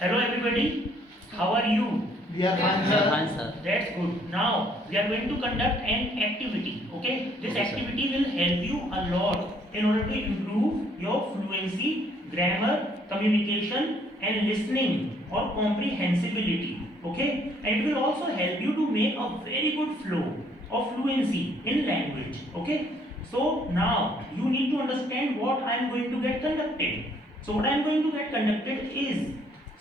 Hello everybody, how are you? We are fine, Yeah, sir. fine, sir. That's good. Now we are going to conduct an activity. Okay, this Okay, sir. activity will help you a lot in order to improve your fluency, grammar, communication, and listening or comprehensibility. Okay, and it will also help you to make a very good flow of fluency in language. Okay, so now you need to understand what I am going to get conducted. So what I am going to get conducted is,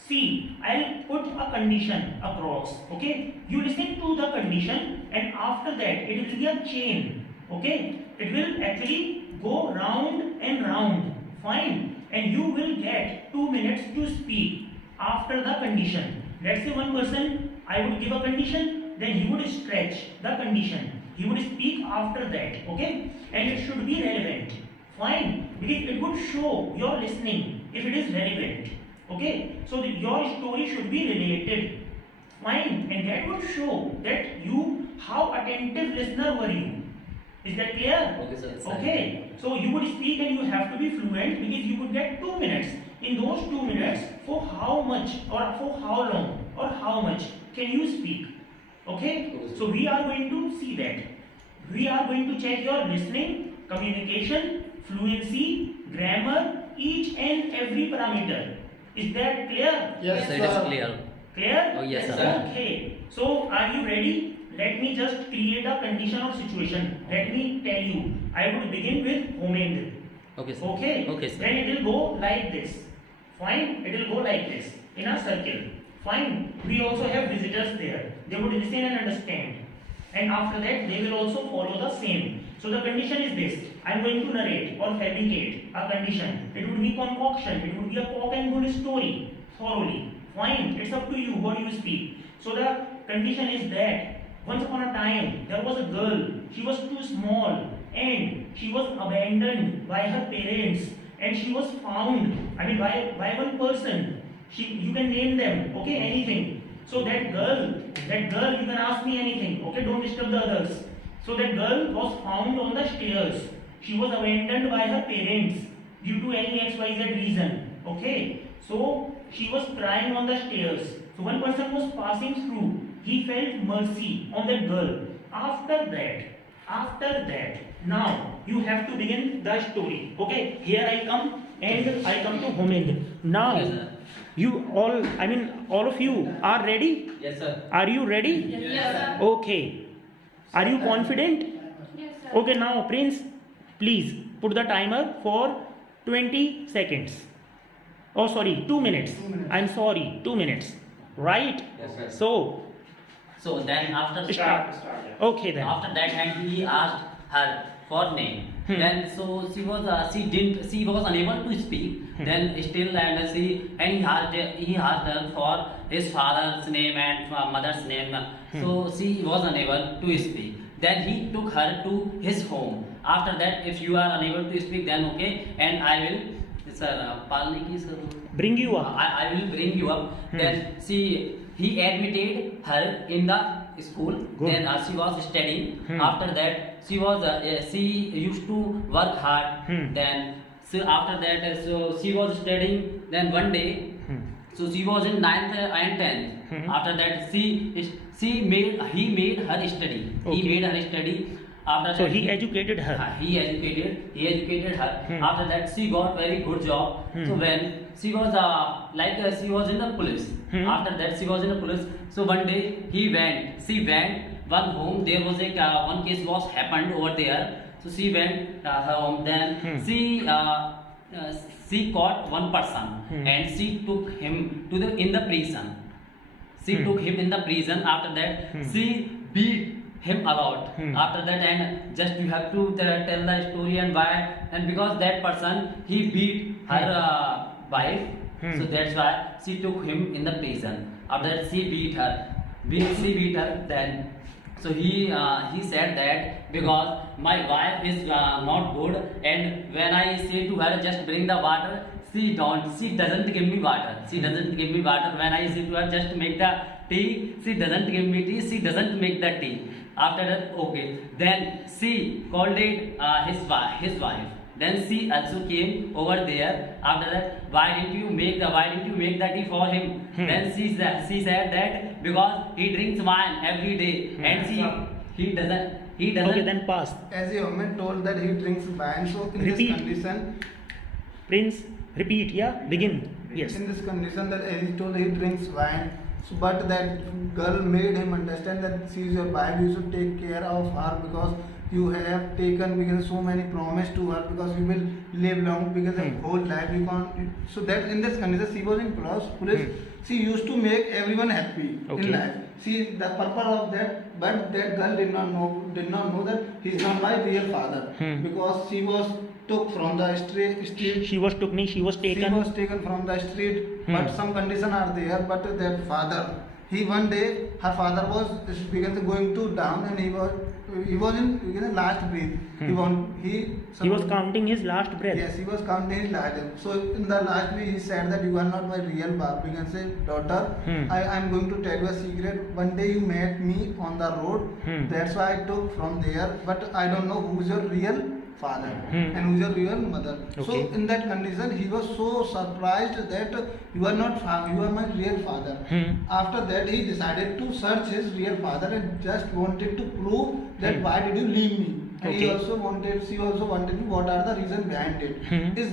see, I'll put a condition across. Okay, you listen to the condition, and after that it will be a chain. Okay, it will actually go round and round. Fine, and you will get 2 minutes to speak after the condition. Let's say one person, I would give a condition, then he would stretch the condition. He would speak after that. Okay, and it should be relevant. Fine, because it would show your listening if it is relevant. Okay, so your story should be related. Fine, and that would show that you, how attentive listener were you. Is that clear? Okay, sir. Okay, so you would speak and you have to be fluent because you would get 2 minutes. In those 2 minutes, for how much or for how long or how much can you speak? Okay, so we are going to see that. We are going to check your listening, communication, fluency, grammar, each and every parameter. Is that clear? Yes, Sir, it is sir. clear. Clear? Oh, yes, sir. Okay. So, are you ready? Let me just create a condition or situation. Let me tell you. I would begin with homing. Okay, sir. Okay? Okay, sir. Then it will go like this. Fine? It will go like this. In a circle. Fine? We also have visitors there. They would listen and understand. And after that, they will also follow the same. So the condition is this. I am going to narrate or fabricate a condition. It would be concoction. It would be a cock and bull story. Thoroughly. Fine. It's up to you what you speak. So the condition is that once upon a time there was a girl. She was too small and she was abandoned by her parents. And she was found. I mean by one person. You can name them. Okay, anything. So that girl, you can ask me anything. Okay, don't disturb the others. So that girl was found on the stairs. She was abandoned by her parents due to any XYZ reason. Okay, so she was crying on the stairs. So one person was passing through. He felt mercy on that girl. After that, now you have to begin the story. Okay, here I come and I come to Homing. Now, Yes, sir. all of you are ready? Yes, sir. Are you ready? Yes, sir. Okay. Are you confident? Yes, sir. Okay, now Prince, please put the timer for 20 seconds. Oh, sorry, 2 minutes. 2 minutes. I'm sorry, 2 minutes. Right? Yes, sir. So, then after start. Okay then. after that, and he asked her for name. Hmm. Then so she was unable to speak. Hmm. Then still he asked her for his father's name and mother's name. So she was unable to speak. Then he took her to his home. After that, if you are unable to speak, then okay, and I will, sir, Bring you up. I will bring you up. Then he admitted her in the school. Good. Then she was studying. After that, she used to work hard. Then after that, so she was studying. Then one day, so she was in 9th and 10th. After that, he made her study. Okay. He made her study. After So that, he educated her. He educated her. After that, she got very good job. So when she was she was in the police. After that, she was in the police. So one day she went one home. There was one case was happened over there. So she went her home. Then she caught one person and she took him in the prison. She took him in the prison. After that, she beat him a lot. After that, and just you have to tell the story and why. And because that person, he beat her wife, so that's why she took him in the prison. After that, she beat her. Then so he said that because my wife is not good, and when I say to her just bring the water, she doesn't give me water. When I say to her just make the tea, she doesn't give me tea. She doesn't make the tea. After that, okay. Then she called it his wife. Then she also came over there. After that, why didn't you make the tea for him? Then she said that because he drinks wine every day, and he doesn't. Okay, then pass. As the woman told that he drinks wine, so in Repeat. this condition, Prince, repeat. Yeah, begin. Yes. in this condition that as he told he drinks wine, so, but that girl made him understand that she is your wife, you should take care of her because you have taken because so many promise to her because you will live long because of whole life you can't. So that in this condition she was in police. She used to make everyone happy Okay. in life. See the purpose of that, but that girl did not know that he is not my real father because she was took from the street. She was taken. She was taken from the street, but some condition are there. But that father, he one day her father was going to down, and he was in last breath. He was counting his last breath. Yes, he was counting his last. So in the last breath, he said that you are not my real father. We can say, daughter, I am going to tell you a secret. One day you met me on the road. That's why I took from there. But I don't know who's your real father and who's your real mother. Okay. So in that condition, he was so surprised that you are not you are my real father. After that, he decided to search his real father and just wanted to prove that why did you leave me. And Okay. she also wanted what are the reason behind it. Is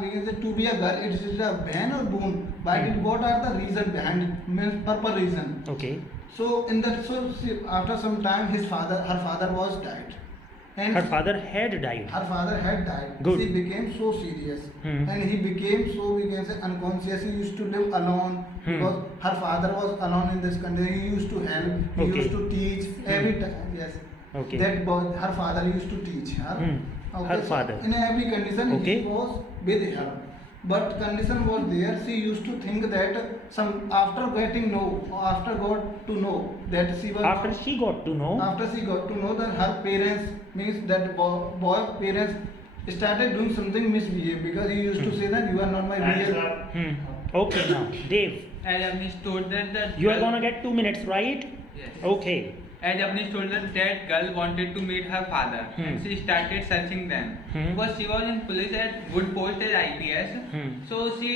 we can say to be a girl, it is a ban or boon. What are the reason behind it? Means purpose reason. Okay. So in that, after some time, her father was died. And Her father had died. her father had died. Good. She became so serious, and he became so, we can say, unconscious. He used to live alone because her father was alone in this country. He used to help. He Okay. used to teach every time. Yes. Okay. That boy, her father used to teach her. Her so father. in every condition, Okay. he was with her. But condition was there. She used to think that after got to know that she was After she got to know. after she got to know that her parents, means that boy parents started doing something misbehave because he used to say that you are not my real. Okay, now Dave, As Avnish told that you are gonna get 2 minutes, right? Yes. Okay. As Avnish told that girl wanted to meet her father, and she started searching them because she was in police at good post as IPS. So she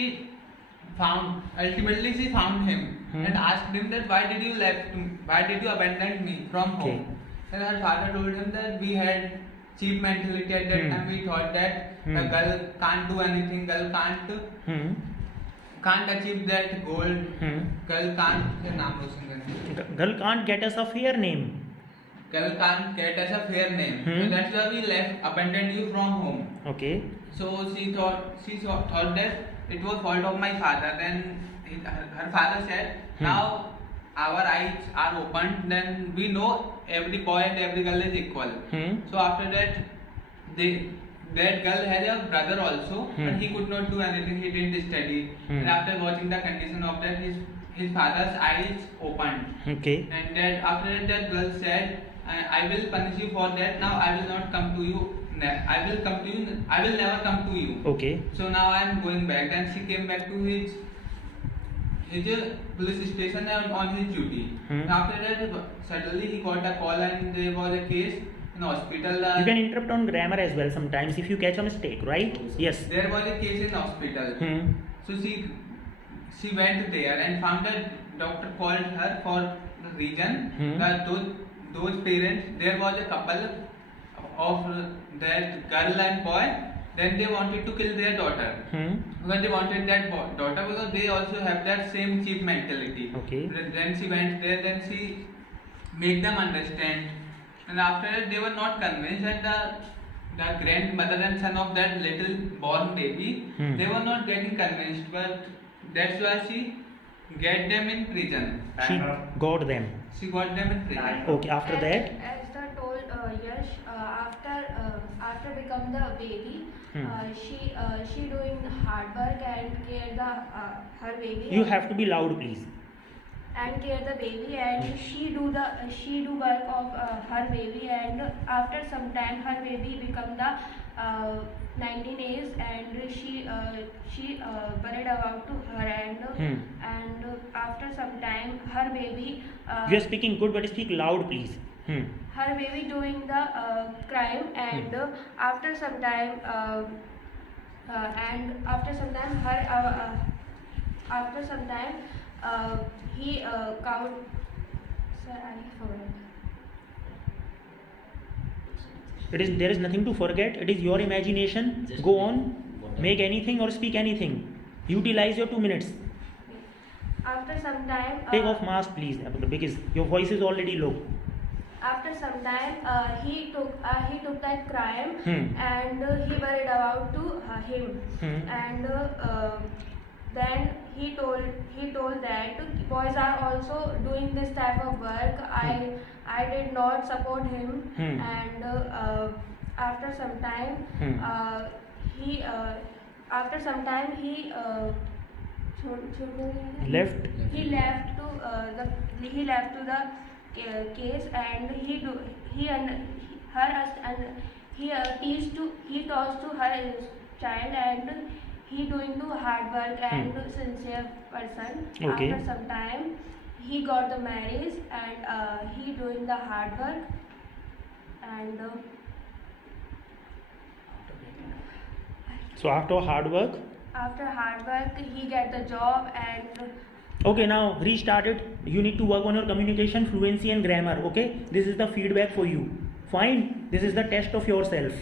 ultimately she found him and asked him that why did you abandon me from Okay. home? And her father told him that we had cheap mentality at that time. We thought that the girl can't do anything, girl can't achieve that goal, girl can't Girl can't get us a fair name. girl can't get us a fair name. So that's why we abandoned you from home. Okay. So she thought that it was fault of my father. Then her father said, now our eyes are opened, then we know every boy and every girl is equal. So after that, that girl had a brother also, but he could not do anything, he didn't study. And after watching the condition of that, his father's eyes opened. Okay. And that after that girl said, I will punish you for that. Now I will not come to you. I will never come to you. Okay. So now I am going back. Then she came back to his police station and on his duty. After that, suddenly he got a call and there was a case in hospital. You can interrupt on grammar as well sometimes if you catch a mistake, right? Yes. There was a case in hospital. So she went there and found that doctor called her for the reason that those parents, there was a couple of that girl and boy, then they wanted to kill their daughter. Because they wanted that daughter because they also have that same cheap mentality. Okay. Then she went there, then she made them understand. And after that they were not convinced, and the grandmother and son of that little born baby, they were not getting convinced, but that's why she get them in prison. She got them. She got them in prison. Okay. After that. As the told Yash, after become the baby, she doing hard work and care the her baby. You have to be loud, please. And care the baby, and she do work of her baby, and after some time her baby become the 19 years, and she worried about to her, and after some time her baby You are speaking good, but speak loud, please. her baby doing the crime, and after some time he count. Sir, I forgot. There is nothing to forget. It is your imagination. Just Go make on. whatever. Make anything or speak anything. Utilize your 2 minutes. After some time, Take off mask, please, because your voice is already low. after some time, he took that crime, and he worried about to him, and then he told that boys are also doing this type of work. I did not support him, and after some time, he Left. he left to the case, and he taught to her child, and he doing to hard work and sincere person. Okay. After some time, he got the marriage, and he doing the hard work, and So after hard work. he get the job, and Okay, now restart it. You need to work on your communication, fluency and grammar. Okay, this is the feedback for you. Fine, this is the test of yourself.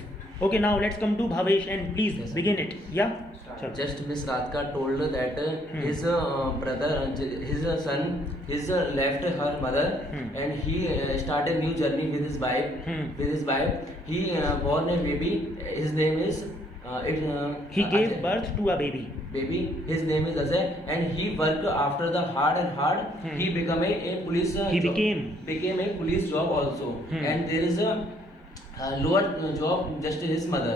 Okay, now let's come to Bhavesh, and please Yes, sir. begin it. Yeah. Chalo. Just Miss Radhika told that his brother, his son, left her mother, and he started new journey with his wife. He born a baby. His name is He gave Ajay. birth to a baby. His name is Ajay, and he worked after the hard. He became a police. He job. became a police job also, and there is a lower job just his mother.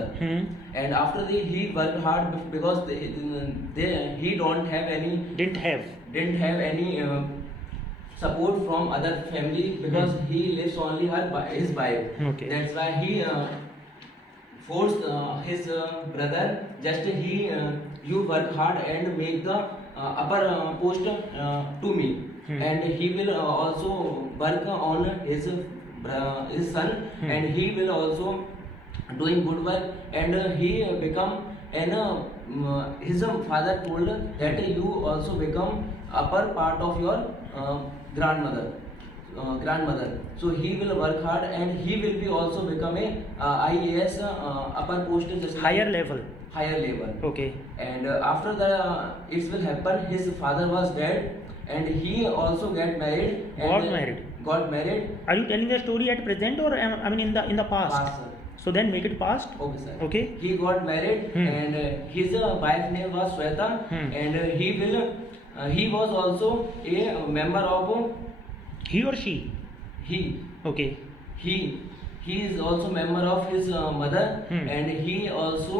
And after he worked hard because he don't have any Didn't have any support from other family, because he lives only his wife. Okay. That's why he forced his brother, just you work hard and make the upper post to me, and he will also work on his son, and he will also doing good work, and he become his father told that you also become upper part of your grandmother. So he will work hard, and he will be also become a IAS upper post, just higher like level. higher level. Okay. And after it will happen, his father was dead, and he also got married. Got married. Are you telling the story at present, or I mean in the past? Past, sir. So then make it past. Okay, sir. Okay. He got married, and his wife name was Sweta, and he was also a member of He or she? he Okay. he is also member of his mother, and he also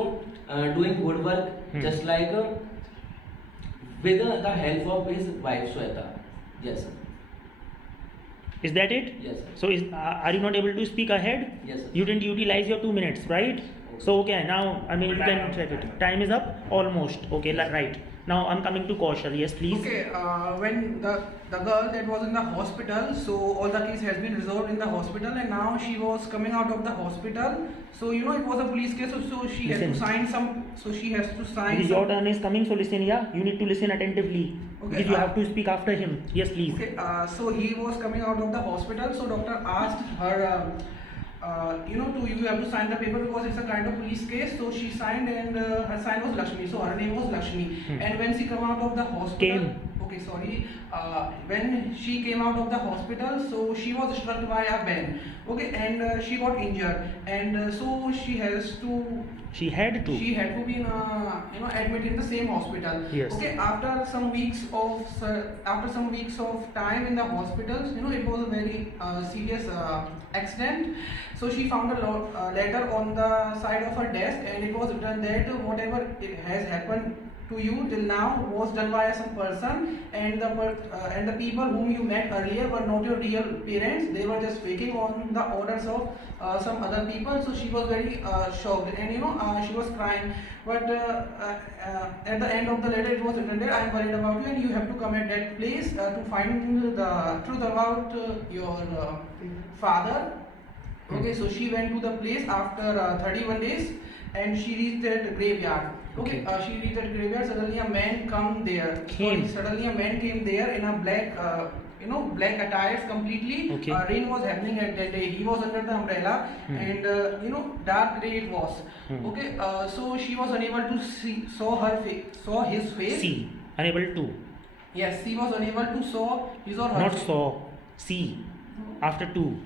doing good work, just like with the help of his wife Sweta. Yes, sir. Is that it? Yes, sir. So are you not able to speak ahead? Yes, sir. You didn't utilize your 2 minutes, right? So okay, now I mean you can check it. Time is up almost. Okay, right. Now I'm coming to Kaushal. Yes, please. Okay, when the girl that was in the hospital, so all the case has been resolved in the hospital, and now she was coming out of the hospital. So it was a police case, so she has to Listen. sign some. So she has to sign. Because your turn is coming, so listen. Yeah, you need to listen attentively. Okay, Because you have to speak after him. Yes, please. Okay, so he was coming out of the hospital. So doctor asked her, you have to sign the paper because it's a kind of police case. So she signed, and her sign was Lakshmi. So her name was Lakshmi. And when she come out of the hospital, when she came out of the hospital, so she was struck by a van. Okay, and she got injured, and so she had to be admitted in the same hospital. Yes. Okay, after some weeks of time in the hospital, it was a very serious accident. So she found a letter on the side of her desk, and it was written that whatever has happened to you till now was done by some person, and the people whom you met earlier were not your real parents. They were just faking on the orders of some other people. So she was very shocked, and she was crying. But at the end of the letter, it was written that I am worried about you, and you have to come at that place to find the truth about your father. Okay, so she went to the place after 31 days, and she reached that graveyard. Okay, she reached that graveyard. Suddenly a man Suddenly a man came there in a black, black attires completely. Okay. Rain was happening at that day. He was under the umbrella, and dark gray it was. Okay, so she was unable to saw his face. See, unable to. Yes, she was unable to saw his or her Not face. saw. See. After two.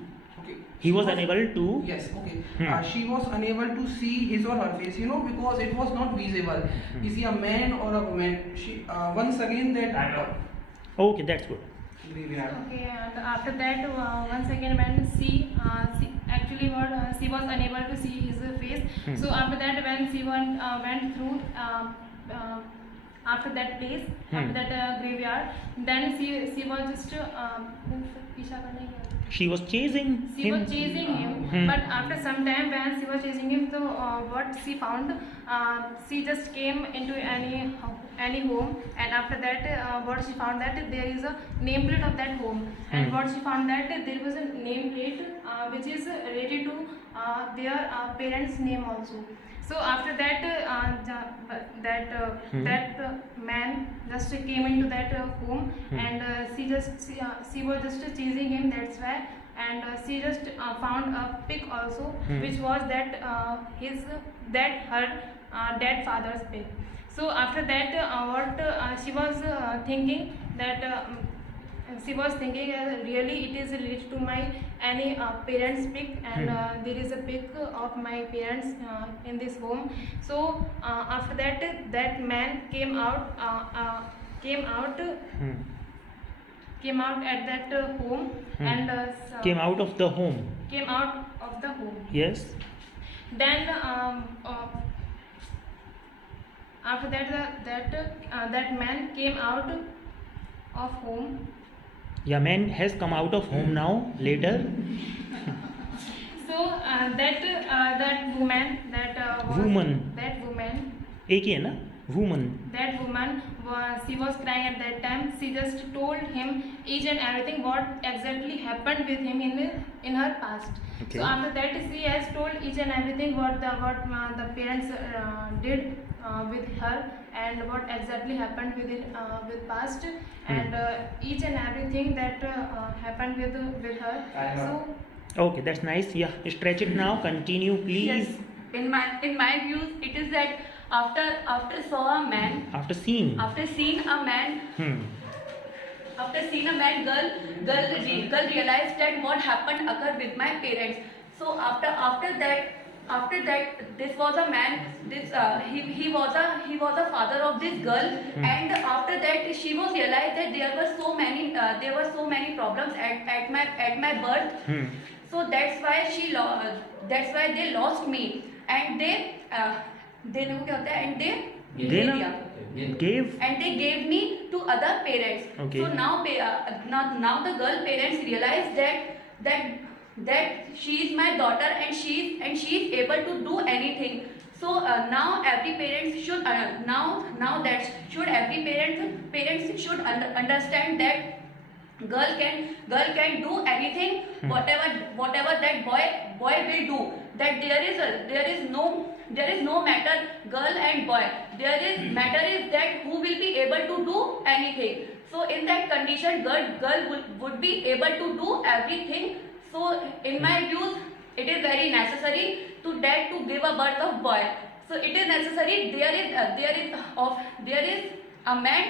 Okay. He was unable to. Yes, okay. Hmm. She was unable to see his or her face, because it was not visible. Is he a man or a woman? She once again that. Okay, that's good. Okay, and after that, once again, when she actually she was unable to see his face. So after that, when she went through after that place, after that graveyard, then she was just She was chasing she him. was chasing him, Hmm. but after some time when she was chasing him, so what she found, she just came into any home, and after that, what she found that there is a nameplate of that home, and what she found that there was a nameplate which is related to their parents' name also. So after that, that man just came into that home, and she was just chasing him. That's why, and she just found a pig also, which was that her dead father's pig. So after that, she was thinking that. She was thinking really it is related to my any parents pig, and there is a pig of my parents in this home. So after that, that man came out at that home, and Came out of the home. came out of the home. Yes. Then after that, that man came out of home. Yeah, man has come out of home now. Later. So that woman Woman. that woman एक ही है ना? Woman. that woman she was crying at that time. She just told him each and everything what exactly happened with him in her past. Okay. So after that, she has told each and everything what the parents did with her, and what exactly happened with past, and each and everything that happened with her. So Okay, that's nice. Yeah, stretch it now. Continue, please. Yes, in my views, it is that after After seeing. seeing a man, girl realized that what happened occurred with my parents. So after that, this was a man. He was a father of this girl, and after that, she was realized that there were so many problems at my birth. So that's why they lost me, and they gave me to other parents. Okay. So now the girl parents realize that she is my daughter, and she is able to do anything. So now every parents should parents should understand that girl can do anything, whatever that boy will do. That there is no matter girl and boy. Matter is that who will be able to do anything. So in that condition, girl would be able to do everything. So in my views, it is very necessary to give a birth of boy. So it is necessary. There is a man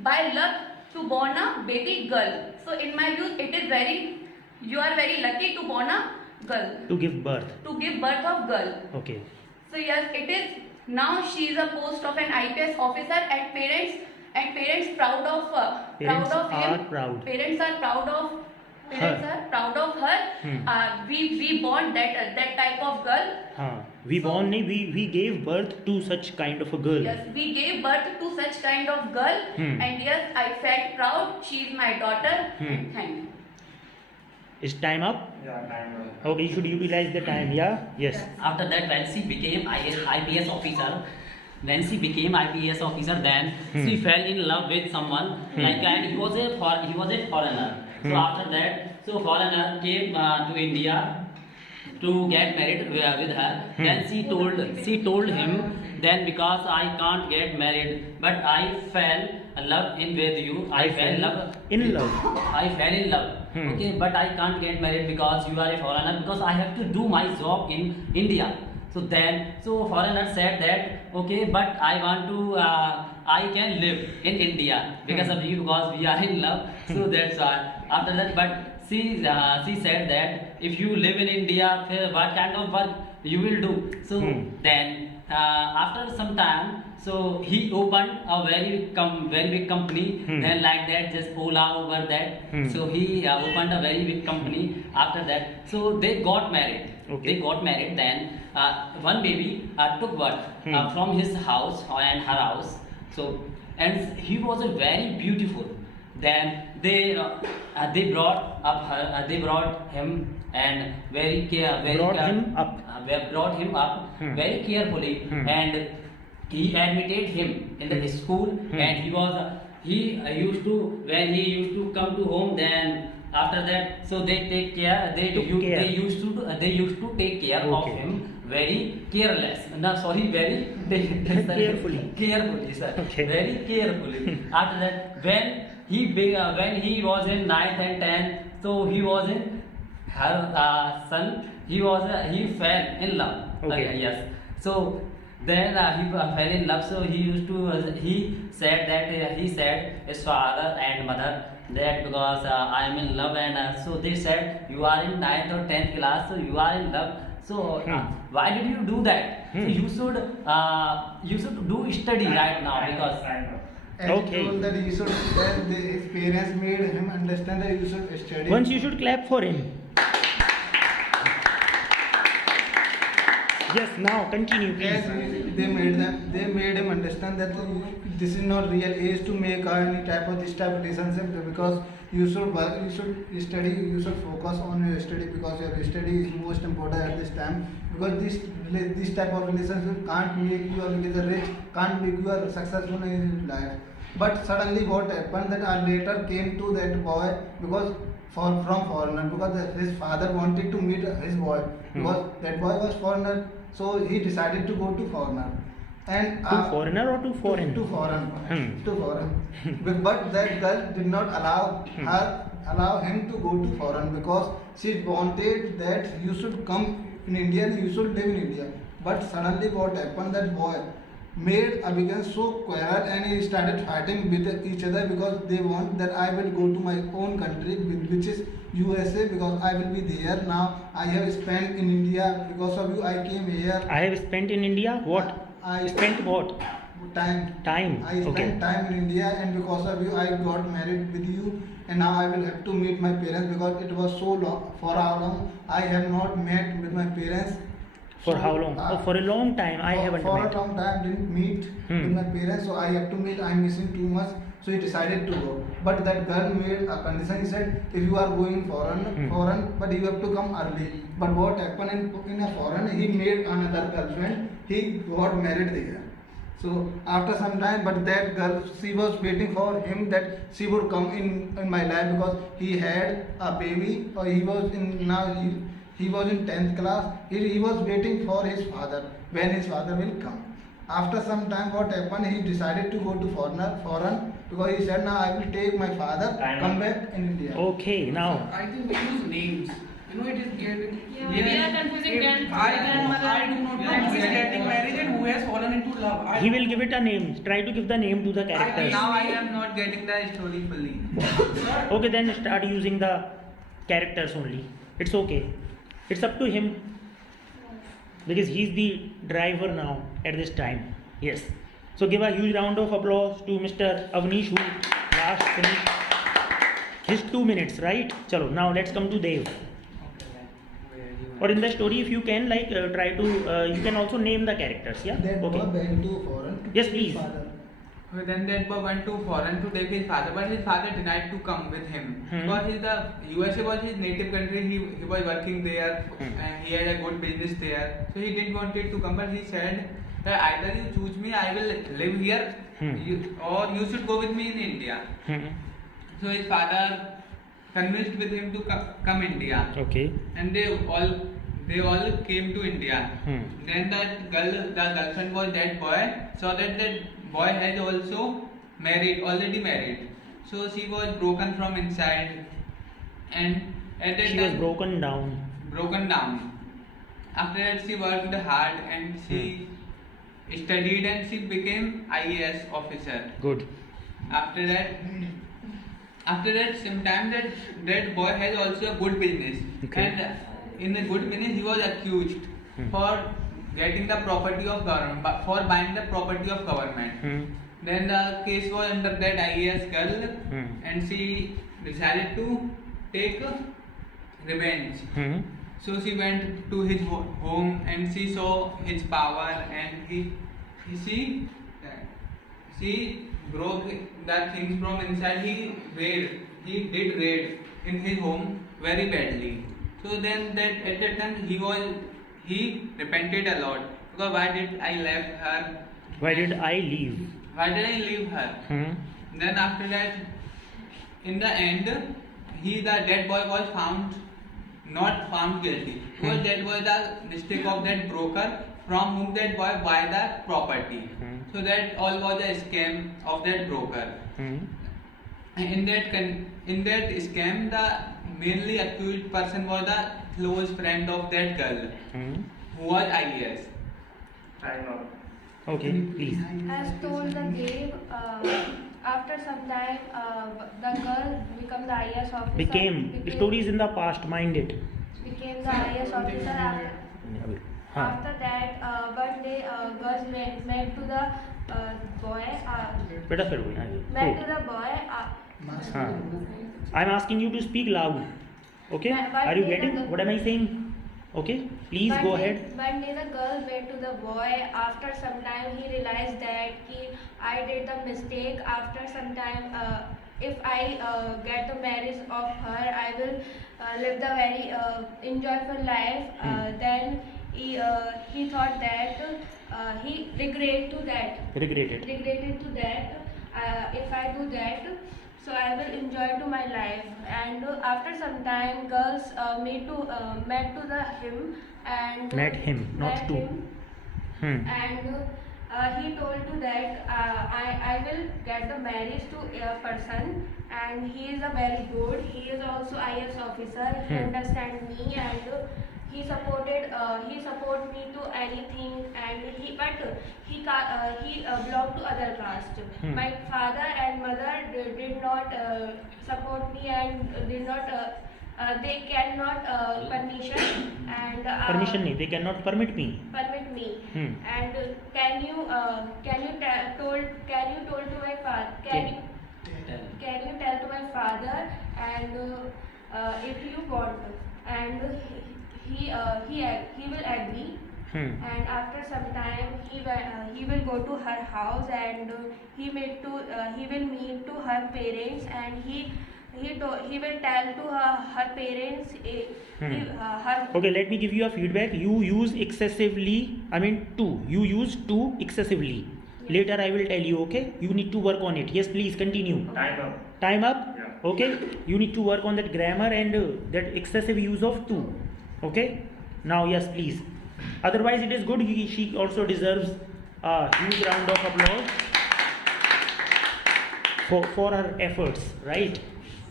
by luck to born a baby girl. So in my views, you are very lucky to born a girl. To give birth. To give birth of girl. Okay. So yes, it is. Now she is a post of an IPS officer, and parents proud of Parents him. are proud. Parents are proud of parents Her. are proud of her. We born that type of girl. We So- born nahi, we gave birth to such kind of a girl. Yes, we gave birth to such kind of girl, and yes, I felt proud. She is my daughter. And thank you. Is time up? Yeah, time was. Okay, you should utilize the time. Yeah. Yes. After that, when she became IPS officer, then she fell in love with someone, like, and he was a foreigner. So after that, so foreigner came to India to get married with her. Then she told him, then because I can't get married, but I fell in love with you. I fell in love. I fell in love. Okay, but I can't get married because you are a foreigner, because I have to do my job in India. So foreigner said that, okay, but I want to, I can live in India because of you, because we are in love. So that's why. After that, but she said that if you live in India, what kind of work you will do? So then after some time, so he opened a very big company. Then like that, just Ola over that. So he opened a very big company. After that, so they got married. Okay. They got married. Then one baby took birth from his house and her house. So, and he was a very beautiful. Then they brought up her. They brought him and brought him up very carefully, and he admitted him in the school. And he used to, when he used to come to home, then after that, so they take care. They used to take care of Okay. him very careless. No, sorry, very carefully, sir. Okay. Very carefully. After that, when he was in 9th and 10th, so he was in her son. He fell in love. Okay. Yes. So then he fell in love. So he said his father and mother that because I am in love, and so they said, you are in 9th or 10th class, so you are in love. So why did you do that? So you should do study right now, because As Okay. he told that you should, that his parents made him understand that you should study. Once you should clap for him. Yes. Now continue, As please. they made him understand that this is not real age to make any type of this type of relationship, because you should study, you should focus on your study, because your study is most important at this time, because this type of relationship can't make you rich, can't make you successful in life. But suddenly what happened, that I later came to that boy, because from foreigner, because his father wanted to meet his boy, because that boy was foreigner, so he decided to go to foreigner. And To foreigner or to foreign? To foreign. Hmm. To foreign. But that girl did not allow him to go to foreign, because she wanted that you should come in India and you should live in India. But suddenly what happened, that boy became so quarrel, and he started fighting with each other, because they want that I will go to my own country, which is USA, because I will be there. Now I have spent in India, because of you I came here. I have spent in India. What? I Spent what? Time. Time. I spent Okay. time in India, and because of you I got married with you, and now I will have to meet my parents, because it was so long. For how long I have not met with my parents. For So, how long? Oh, for a long time. I haven't for met. a long time didn't meet with my parents, so I have to meet. I'm missing too much, so he decided to go. But that girl made a condition. He said, if you are going foreign, but you have to come early. But what happened in a foreign? He made another girlfriend. He got married there. So after some time, but that girl, she was waiting for him that she would come in my life, because he had a baby, or he was in 10th class. He was waiting for his father, when his father will come. After some time, what happened? He decided to go to foreign, because he said, now I will take my father, come back in India. Okay. Now. I think we use names. You know, it is getting. We are confusing I do not know who is getting married and who has fallen into love. He will give it a name. Try to give the name to the characters. Now I am not getting the story fully. Okay, then start using the characters only. It's okay. It's up to him, because he's the driver now at this time. Yes. So give a huge round of applause to Mr. Avnish, who last finished. Just 2 minutes, right? Chalo, now let's come to Dev. Or in the story, if you can try to, you can also name the characters, yeah? That boy Okay. went to foreign to Yes, take please. father. Then that boy went to foreign to take his father, but his father denied to come with him because the USA was his native country. He was working there and he had a good business there, so he didn't want it to come. But he said that either you choose me, I will live here, or you should go with me in India. So his father convinced with him to come India, Okay. and they all came to India. Then that girl, the girlfriend was that boy, saw that boy had also already married. So she was broken from inside, and at that She was time broken down. broken down. After that, she worked hard and she studied and she became IAS officer. Good. After that, sometime that boy has also a good business, Okay. and in a good business he was accused for getting the property of government, for buying the property of government. Then the case was under that IAS girl, and she decided to take revenge. So she went to his home and she saw his power, and she broke the things from inside. He did raid in his home very badly. So then at that time he repented a lot, because why did I left her? Why did I leave? Why did I leave her? Then after that, in the end, that boy was not found guilty, because that was the mistake of that broker from whom that boy buy the property. So that all was a scam of that broker. In that scam, the mainly accused person was the close friend of that girl, who was IAS. Okay, please. As told the Dev, after some time, the girl became the IAS officer. Became. Stories in the past, mind it. Became the IAS officer. After that, one day, girls met to the boy. Beta फिर बोलना है. Met to the boy. हाँ. I'm asking you to speak loud. Okay? Are you getting what am I saying? Okay, please go ahead. One day the girl met to the boy. After some time, he realized that I did the mistake. After some time, if I get the marriage of her, I will live the very enjoyable life. Then he thought that he regretted to that. If I do that, so I will enjoy to my life. And after some time, girls met to him and Met him, not to. And he told to that I will get the marriage to a person, and he is a very good. He is also IAS officer. He understand me, and he support me to anything, and he belonged to other caste. My father and mother did not support me, and did not they cannot permission, and Permission नहीं, they cannot permit me. And can you told to my father, can you tell to my father, and if you want, and he will agree. And after some time, he will go to her house, and he will meet to her parents, and he will tell to her parents. Okay, let me give you a feedback. You use excessively. I mean to. You use to excessively. Later I will tell you. Okay, you need to work on it. Yes, please continue. Time up. Yeah. Okay, you need to work on that grammar and that excessive use of to. Okay. Now yes, please. Otherwise, it is good. She also deserves a huge round of applause for her efforts. Right.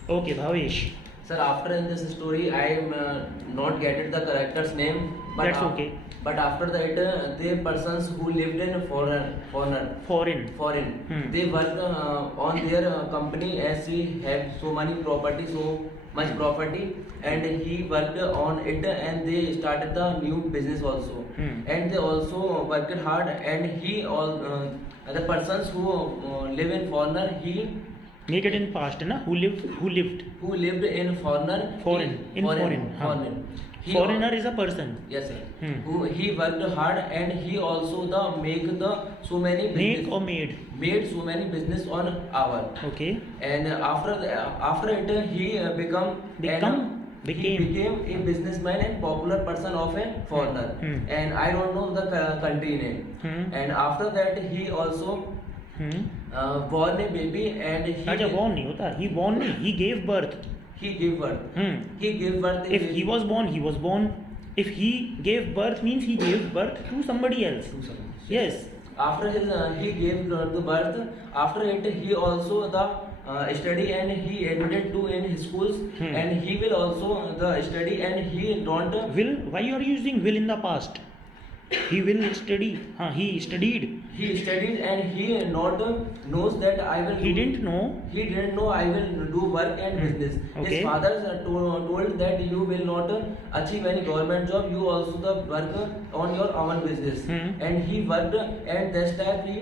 Okay, Bhavesh. Sir, after in this story, I am not getting the character's name. But That's okay. But after that, the persons who lived in foreign, they work on their company, as he have so many property, so much property, and he worked on it, and they started the new business also, and they also worked hard, and he all the persons who live in foreigner, he Make it in past, na? Who lived? who lived in Foreign. In foreign, हाँ. foreign. He Foreigner is a person. Yes, sir. Hmm. Who he worked hard and he also make so many business, Make or made? made so many business on our. Okay. And after it he he became a businessman and popular person of a foreigner. Hmm. And I don't know the country name. Hmm. And after that he also born a baby and he अच्छा born नहीं होता. He born नहीं. He gave birth. he gave birth. Hmm. He gave birth. a If baby he was born, he was born. If he gave birth means he gave birth to somebody else. to someone. Yes. After his he gave the birth. After it he also the study and he admitted to in his schools. Hmm. And he will also the study and he don't Will, why you are using will in the past? He will study. He studied. he studied and he not knows that I will He do- didn't know. he didn't know I will do work and Hmm. business. Okay. His father told that you will not achieve any government job, you also the work on your own business. Hmm. And he worked and this time he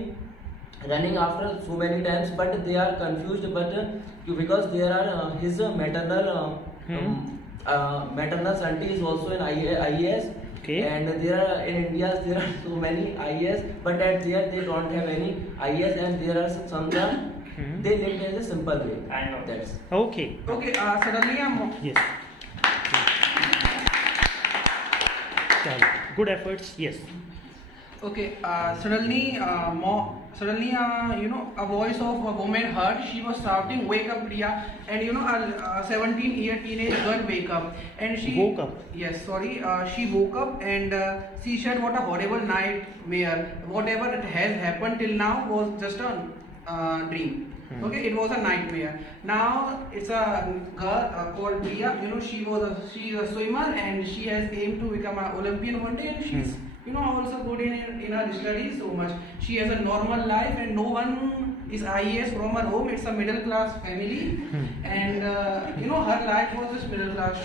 running after so many times, but they are confused, but because there are his maternal maternal auntie is also an IAS. Okay. And there are in India there are so many IAS, but at there they don't have any IAS, and there are some Hmm. they lived in a simple way. Kind of. That's Okay. Okay, suddenly Yes. Chalo. Good efforts. Yes. okay. Suddenly, a voice of a woman heard. She was shouting, "Wake up, Priya!" And a 17-year teenage girl wake up, and she Woke up. Yes, sorry. She woke up and she said, "What a horrible nightmare! Whatever it has happened till now was just a dream." Okay, it was a nightmare. Now it's a girl called Priya. She is a swimmer and she has aimed to become an Olympian one day, and she's also good in her studies so much. She has a normal life and no one is IAS from her home. It's a middle class family, and her life was just middle class.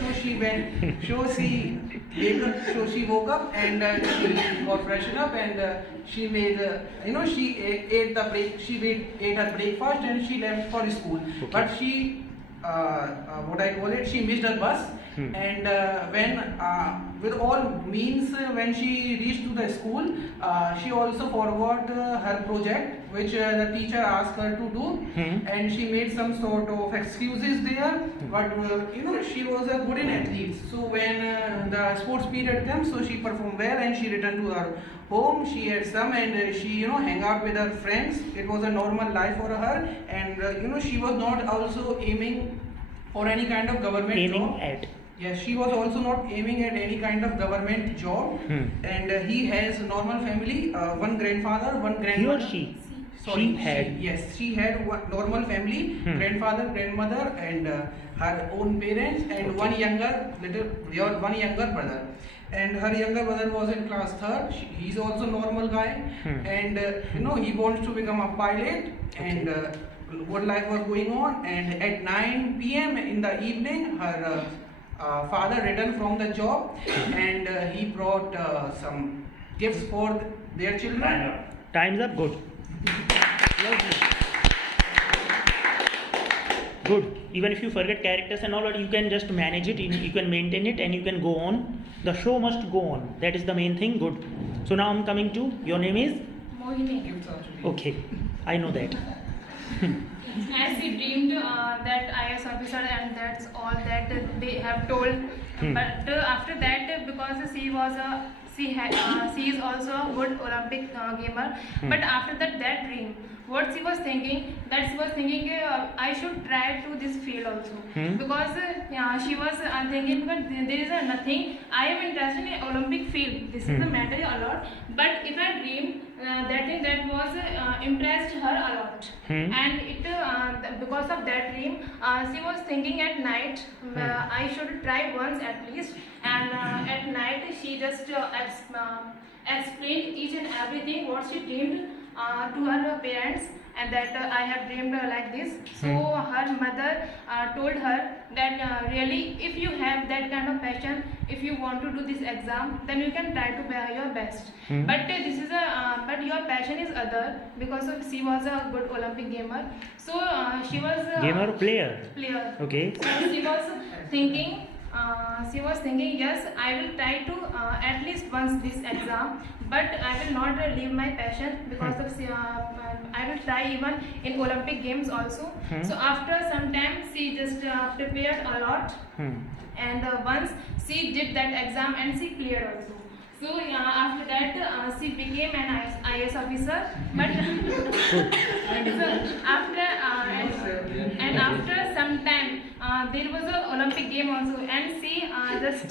So she woke up and she got freshened up and she made she ate her breakfast and she left for school. Okay. But she she missed her bus. And when with all means when she reached to the school, she also forgot her project which the teacher asked her to do. And she made some sort of excuses there, but she was a good in athletes. So when the sports period comes, so she performed well and she returned to her home. She had some and she hang out with her friends. It was a normal life for her, and she was not also aiming for any kind of government Aiming job. at. Yes, she was also not aiming at any kind of government job. And he has a normal family, one grandfather, one grandmother. He or she? Sorry, She had. yes, she had one normal family, grandfather, grandmother, and her own parents, and one younger brother. And her younger brother was in class 3rd. He's also normal guy, and he wants to become a pilot. And what life was going on. And at 9 p.m. in the evening, her father returned from the job, and he brought some gifts for their children. Time's up. Good. Good. Even if you forget characters and all, but you can just manage it, you can maintain it, and you can go on. The show must go on. That is the main thing. Good. So now I'm coming to, your name is? Mohini. Gifts actually. Okay. I know that. As he dreamed that IAS officer, and that's all that they have told. But after that, because she is also a good Olympic gamer. But after that dream, what she was thinking, I should try to this field also. Because she was thinking, but there is nothing. I am interested in Olympic field. This is the matter a lot. But if I dream, that thing that was impressed her a lot. And it because of that dream, she was thinking at night, I should try once at least. And at night she just explained each and everything what she dreamed to her parents. and that I have dreamed like this. So her mother told her that really, if you have that kind of passion, if you want to do this exam, then you can try to be your best. But this is but your passion is other, because of she was a good Olympic gamer. So she was Gamer or player? player. Okay. So she was thinking, yes, I will try to at least once this exam, but I will not leave my passion, because of I will try even in Olympic games also. So after some time, she just prepared a lot, and once she did that exam and she cleared also. So after that, she became an IS officer. But so after and after some time, there was a Olympic game also, and she just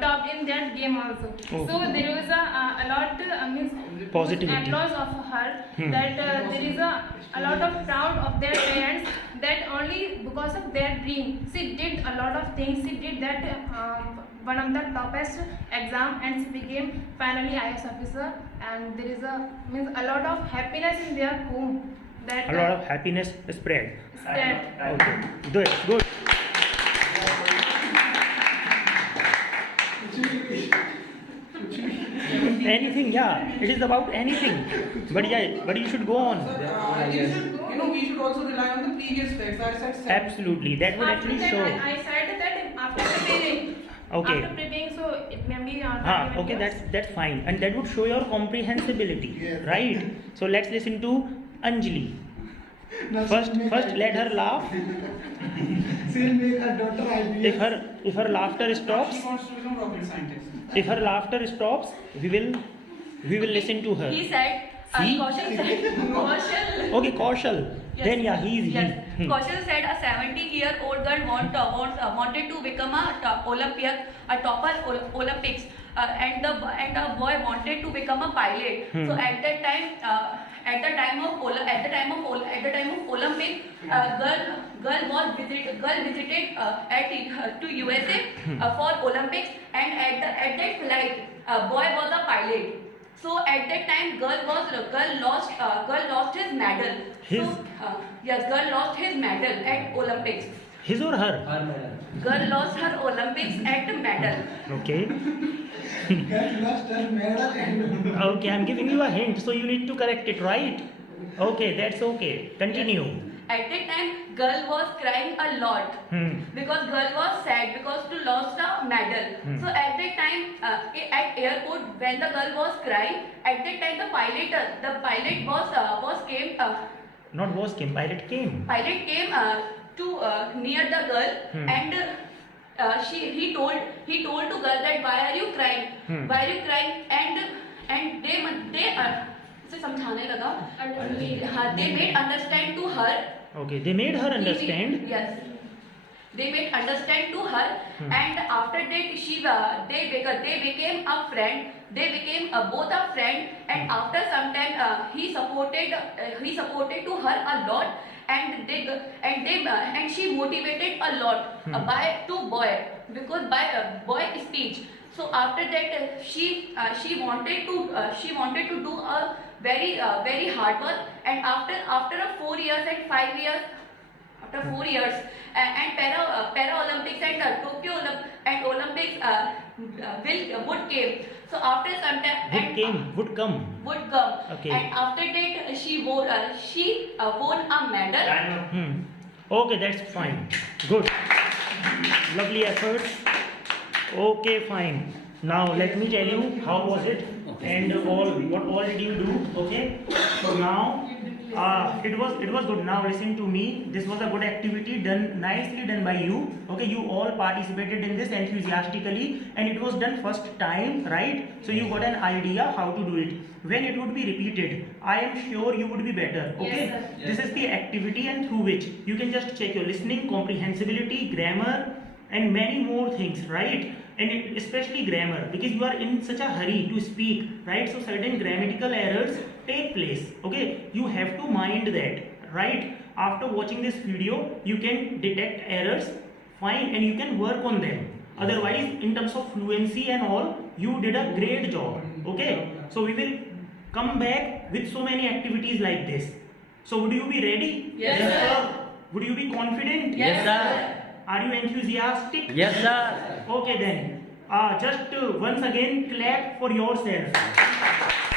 topped in that game also. Oh. So there was a lot means Positivity. applause of her, that there is a lot of proud of their parents, that only because of their dream she did a lot of things. She did that one of the toppest exam, and she became finally IS officer. And there is a lot of happiness in their home, that A lot of happiness spread. spread. Okay. Good. Good. Anything, yeah. It is about anything. But yeah, but you should go on. We should also rely on the previous text. I said seven. Absolutely. That would After actually that, show. I said that after preparing. Okay. After preparing, so it may be Okay, that's fine, and that would show your comprehensibility, Yes. right? So let's listen to Anjali. Now First she'll make let her laugh. She'll make her daughter IPS. If her laughter stops, She wants to become rocket scientist. if her laughter stops, we will listen to her. He said, See? Kaushal said, Kaushal. Okay, Kaushal. Yes. Then yeah, he is. Yes. He. Kaushal said a 17-year-old girl wanted to become a Olympian, a topper Olympics, and the boy wanted to become a pilot. So at that time of Olympic, girl visited to USA for Olympics, and at that flight, boy was a pilot. So at that time, girl lost his medal. His? Girl lost his medal at Olympics. His or her? Her medal. Girl lost her Olympics at medal. Okay. Girl lost her medal and Okay, I'm giving you a hint, so you need to correct it, right? Okay, that's okay. Continue. At that time, girl was crying a lot because girl was sad because to lost a medal. So at that time, at airport, when the girl was crying, at that time the pilot came. Not was came, pilot came. Pilot came to near the girl, and he told to girl that why are you crying? Why are you crying? And they उसे समझाने लगा. They made understand to her. Okay, they made her understand. Yes. They made understand to her, and after that they became a friend. They became both a friend, and after some time he supported to her a lot, and she motivated a lot by boy, because by boy speech. So after that she wanted to do a very hard work, and after 4 years and 5 years, after 4 years, and Paralympics and Tokyo Olympics would came. So after some time Would come. Okay. and after that she won a medal. Okay, that's fine. Good. Lovely efforts. Okay, fine. Now let me tell you how was it and what all did you do. Okay. So now it was good. Now listen to me. This was a good activity nicely done by you. Okay, you all participated in this enthusiastically, and it was done first time, right? So you got an idea how to do it. When it would be repeated, I am sure you would be better. Okay. Yes, sir. This is the activity, and through which you can just check your listening, comprehensibility, grammar, and many more things, right? And especially grammar, because you are in such a hurry to speak, right? So certain grammatical errors take place. Okay, you have to mind that, right? After watching this video, you can detect errors, fine, and you can work on them. Otherwise, in terms of fluency and all, you did a great job. Okay, so we will come back with so many activities like this. So would you be ready? Yes, sir. Would you be confident? Yes, sir. Are you enthusiastic? Yes, sir. Okay then. Just once again clap for yourself.